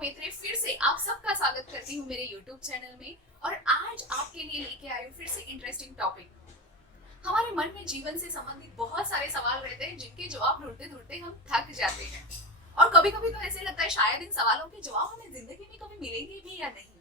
मेत्रे फिर से आप सबका स्वागत करती हूँ मेरे YouTube चैनल में। और आज आपके लिए लेके आई हूँ फिर से इंटरेस्टिंग टॉपिक। हमारे मन में जीवन से संबंधित बहुत सारे सवाल रहते हैं जिनके जवाब ढूंढते ढूंढते हम थक जाते हैं, और कभी कभी तो ऐसे लगता है शायद इन सवालों के जवाब हमें जिंदगी में कभी मिलेंगे भी या नहीं।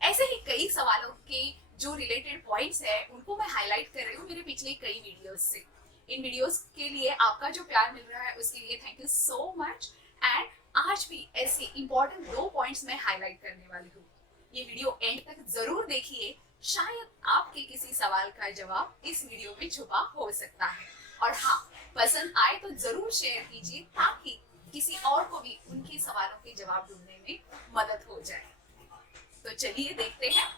ऐसे ही कई सवालों के जो रिलेटेड पॉइंट्स है उनको मैं हाईलाइट कर रही हूँ मेरे पिछले कई वीडियोस से। इन वीडियोस के लिए आपका जो प्यार मिल रहा है उसके लिए thank you so much. And आज भी ऐसे इंपॉर्टेंट 2 पॉइंट्स मैं हाईलाइट करने वाली हूँ। ये वीडियो एंड तक जरूर देखिए, शायद आपके किसी सवाल का जवाब इस वीडियो में छुपा हो सकता है। और हाँ, पसंद आए तो जरूर शेयर कीजिए ताकि किसी और को भी उनके सवालों के जवाब ढूंढने में मदद हो जाए। तो चलिए देखते हैं।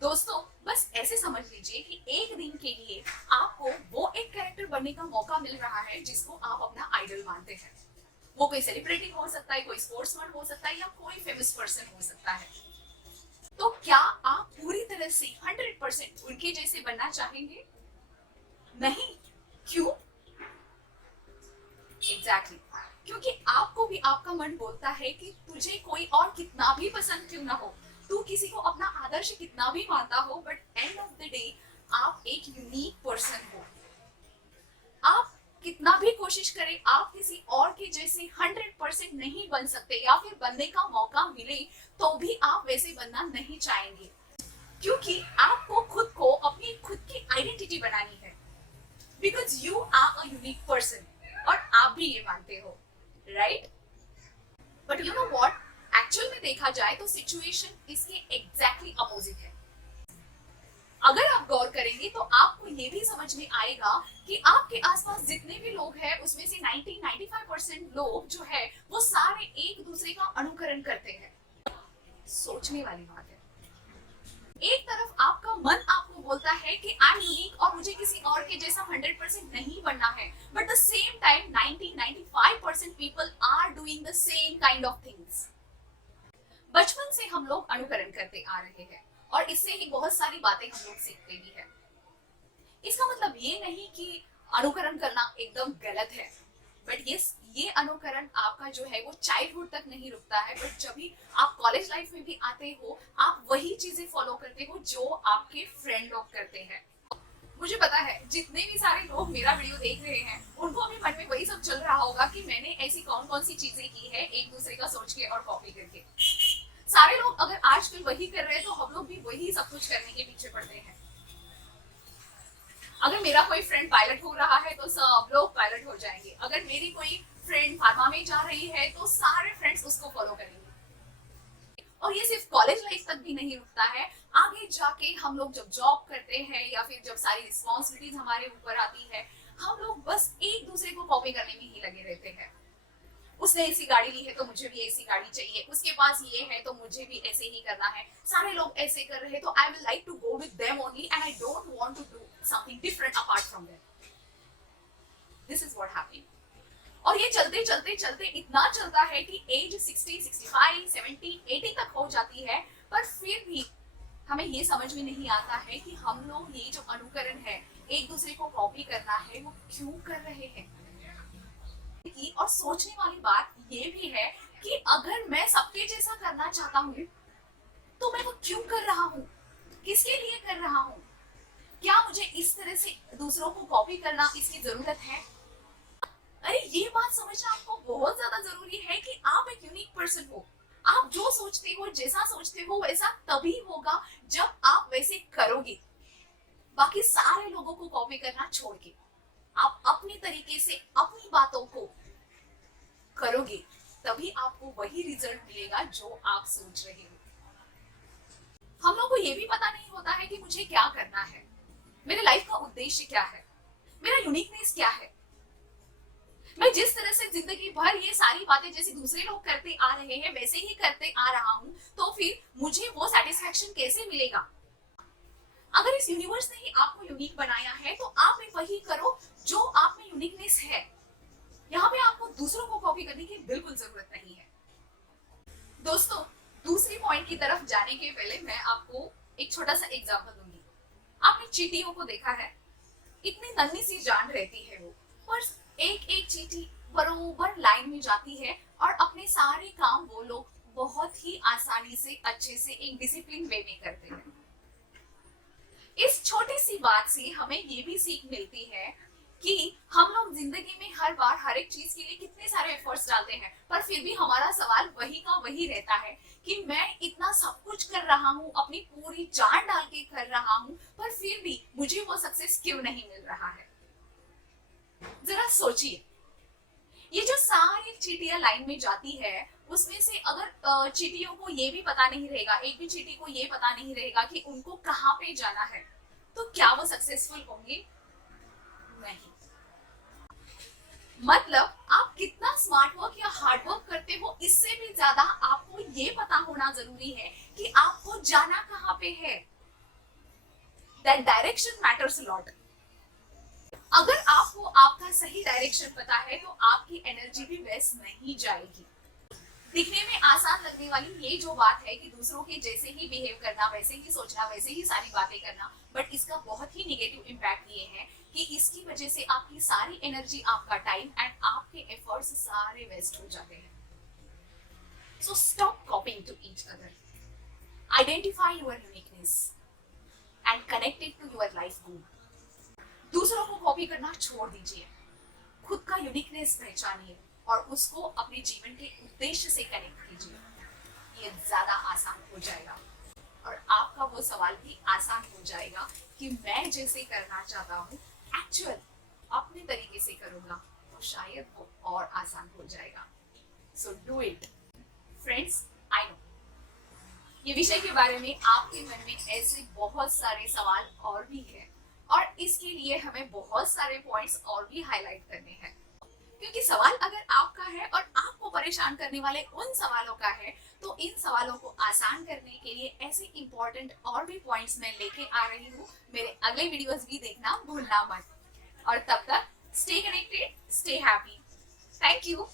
दोस्तों, बस ऐसे समझ लीजिए कि एक दिन के लिए आपको वो एक कैरेक्टर बनने का मौका मिल रहा है जिसको आप अपना आइडल मानते हैं। वो कोई सेलिब्रिटी हो सकता है, कोई स्पोर्ट्समैन हो सकता है या कोई फेमस पर्सन हो सकता है। तो क्या आप पूरी तरह से 100% उनके जैसे बनना चाहेंगे? नहीं। क्यों? एग्जैक्टली क्योंकि आपको भी आपका मन बोलता है कि तुझे कोई और कितना भी पसंद क्यों ना हो, तू किसी को अपना आदर्श कितना भी मानता हो, but end of the day आप एक यूनिक पर्सन हो। आप कितना भी कोशिश करें, आप किसी और के जैसे 100% नहीं बन सकते, या फिर बनने का मौका मिले तो भी आप वैसे बनना नहीं चाहेंगे, क्योंकि आपको खुद को अपनी खुद की आइडेंटिटी बनानी है। Because you are a unique person, और आप भी ये मानते हो, right? But you know what, actual में देखा जाए तो सिचुएशन इसके एग्जैक्टली अपोजिट है। अगर आप गौर करेंगे तो आपको ये भी समझ में आएगा कि आपके आसपास जितने भी लोग हैं उसमें से 90-95% लोग जो है वो सारे एक दूसरे का अनुकरण करते हैं। सोचने वाली बात है। एक तरफ आपका मन आपको बोलता है कि आई एम यूनिक और मुझे किसी और के जैसा 100% नहीं बनना है, but the same time 90-95% people are doing the same kind of things. बचपन से हम लोग अनुकरण करते आ रहे हैं और इससे ही बहुत सारी बातें हम लोग सीखते भी हैं। इसका मतलब ये नहीं कि अनुकरण करना एकदम गलत है, बट ये अनुकरण आपका जो है वो चाइल्डहुड तक नहीं रुकता है, बट जब भी आप कॉलेज लाइफ में भी आते हो आप वही चीजें फॉलो करते हो जो आपके फ्रेंड लोग करते हैं। मुझे पता है जितने भी सारे लोग मेरा वीडियो देख रहे हैं उनको अभी मन में वही सब चल रहा होगा कि मैंने ऐसी कौन कौन सी चीजें की है एक दूसरे का सोच के और कॉपी करके। सारे लोग अगर आजकल वही कर रहे हैं तो हम लोग भी वही सब कुछ करने के पीछे पड़ते हैं। अगर मेरा कोई फ्रेंड पायलट हो रहा है तो सब लोग पायलट हो जाएंगे। अगर मेरी कोई फ्रेंड फार्मा में जा रही है तो सारे फ्रेंड्स उसको फॉलो करेंगे। और ये सिर्फ कॉलेज लाइफ तक भी नहीं रुकता है, आगे जाके हम लोग जब जॉब करते हैं या फिर जब सारी रिस्पॉन्सिबिलिटीज हमारे ऊपर आती है हम लोग बस एक दूसरे को कॉपी करने में ही लगे रहते हैं। उसने ऐसी गाड़ी ली है तो मुझे भी ऐसी गाड़ी चाहिए, उसके पास ये है तो मुझे भी ऐसे ही करना है, सारे लोग ऐसे कर रहे हैं तो I will like to go with them only and I don't want to do something different apart from them. This is what happening. और ये चलते चलते चलते इतना चलता है कि एज 60, 65, 70, 80 तक हो जाती है, पर फिर भी हमें ये समझ में नहीं आता है कि हम लोग ये जो अनुकरण है, एक दूसरे को कॉपी करना है, वो क्यों कर रहे हैं। और सोचने वाली बात ये भी है कि अगर मैं सबके जैसा करना चाहता हूँ तो मैं वो क्यों कर रहा हूँ, किसके लिए कर रहा हूँ? क्या मुझे इस तरह से दूसरों को कॉपी करना इसकी जरूरत है? अरे ये बात समझना आपको बहुत ज्यादा जरूरी है कि आप एक यूनिक पर्सन हो। आप जो सोचते हो, जैसा सोचते हो वैसा तभी होगा जब आप वैसे करोगे। बाकी सारे लोगों को कॉपी करना छोड़ के आप अपनी तरीके से अपनी बातों को करोगे, तभी आपको वही रिजल्ट मिलेगा जो आप सोच रहे हो। हम लोग को ये भी पता नहीं होता है कि मुझे क्या करना है, मेरे लाइफ का उद्देश्य क्या है, मेरा यूनिकनेस क्या है। मैं जिस तरह से जिंदगी भर ये सारी बातें जैसे दूसरे लोग करते आ रहे हैं वैसे ही करते आ रहा हूँ, तो फिर मुझे वो सेटिस्फैक्शन कैसे मिलेगा? अगर इस यूनिवर्स ने ही आपको यूनिक बनाया है तो आप भी वही करो जो आप में यूनिकनेस है। यहाँ पे आपको दूसरों को कॉपी करने की बिल्कुल जरूरत नहीं है। दोस्तों, दूसरी पॉइंट की तरफ जाने के पहले मैं आपको एक छोटा सा एग्जांपल दूंगी। आपने चींटियों को देखा है, इतनी नन्ही सी जान रहती है वो, पर एक एक चींटी बरोबर लाइन में जाती है और अपने सारे काम वो लोग बहुत ही आसानी से अच्छे से एक डिसिप्लिन वे में करते हैं। इस छोटी सी बात से हमें ये भी सीख मिलती है कि हम लोग जिंदगी में हर बार हर एक चीज के लिए कितने सारे एफर्ट्स डालते हैं, पर फिर भी हमारा सवाल वही का वही रहता है कि मैं इतना सब कुछ कर रहा हूँ, अपनी पूरी जान डाल के कर रहा हूँ, पर फिर भी मुझे वो सक्सेस क्यों नहीं मिल रहा है। जरा सोचिए, ये जो सारी चींटियां लाइन में जाती है, उसमें से अगर चींटियों को ये भी पता नहीं रहेगा, एक भी चींटी को ये पता नहीं रहेगा कि उनको कहाँ पे जाना है, तो क्या वो सक्सेसफुल होंगे? नहीं। मतलब आप कितना स्मार्ट वर्क या हार्ड वर्क करते हो, इससे भी ज्यादा आपको ये पता होना जरूरी है कि आपको जाना कहाँ पे है। That direction matters lot. अगर आपको आपका सही डायरेक्शन पता है तो आपकी एनर्जी भी वेस्ट नहीं जाएगी। दिखने में आसान लगने वाली ये जो बात है कि दूसरों के जैसे ही बिहेव करना, वैसे ही सोचना, वैसे ही सारी बातें करना, बट इसका बहुत ही नेगेटिव इम्पैक्ट ये है कि इसकी वजह से आपकी सारी एनर्जी, आपका टाइम एंड आपके एफर्ट्स सारे वेस्ट हो जाते हैं। So stop copying to each other, identify your uniqueness and connect it to your life goal. दूसरों को कॉपी करना छोड़ दीजिए, खुद का यूनिकनेस पहचानिए और उसको अपने जीवन के उद्देश्य से कनेक्ट कीजिए। ये ज्यादा आसान हो जाएगा और आपका वो सवाल भी आसान हो जाएगा कि मैं जैसे करना चाहता हूँ एक्चुअल अपने तरीके से करूंगा तो शायद वो और आसान हो जाएगा। So do it friends. I know ये विषय के बारे में आपके मन में ऐसे बहुत सारे सवाल और भी हैं और इसके लिए हमें बहुत सारे पॉइंट्स और भी हाईलाइट करने हैं, क्योंकि सवाल अगर आपका है और आपको परेशान करने वाले उन सवालों का है, तो इन सवालों को आसान करने के लिए ऐसे इंपॉर्टेंट और भी पॉइंट्स मैं लेके आ रही हूँ। मेरे अगले वीडियोस भी देखना भूलना मत और तब तक stay connected, stay happy. Thank you.